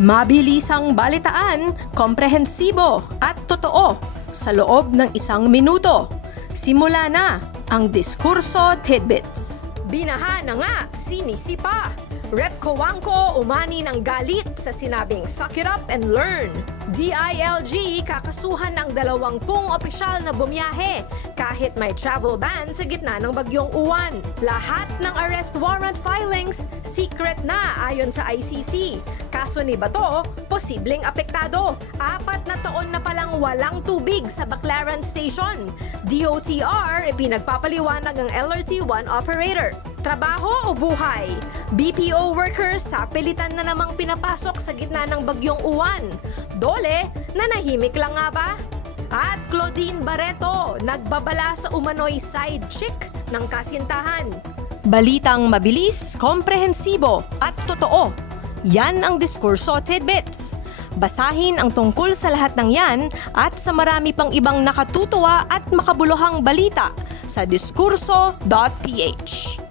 Mabilisang balitaan, komprehensibo at totoo sa loob ng 1 minuto. Simula na ang Diskurso Tidbits. Binaha na nga, sinisipa. Rep Cojuangco umani ng galit sa sinabing suck it up and learn. DILG kakasuhan ng 20 opisyal na bumiyahe kahit may travel ban sa gitna ng bagyong Uwan. Lahat ng arrest warrant filings secret na ayon sa ICC. Kaso ni Bato, posibleng apektado. 4 na taon na palang walang tubig sa Baclaran Station. DOTR ipinagpapaliwanag ang LRT-1 operator. Trabaho o buhay? BPO workers sa pilitan na namang pinapasok sa gitna ng bagyong Uwan. Dole, nanahimik lang nga ba? At Claudine Barreto, nagbabala sa umano'y side chick ng kasintahan. Balitang mabilis, komprehensibo at totoo. Yan ang Diskurso Tidbits. Basahin ang tungkol sa lahat ng yan at sa marami pang ibang nakatutuwa at makabuluhang balita sa diskurso.ph.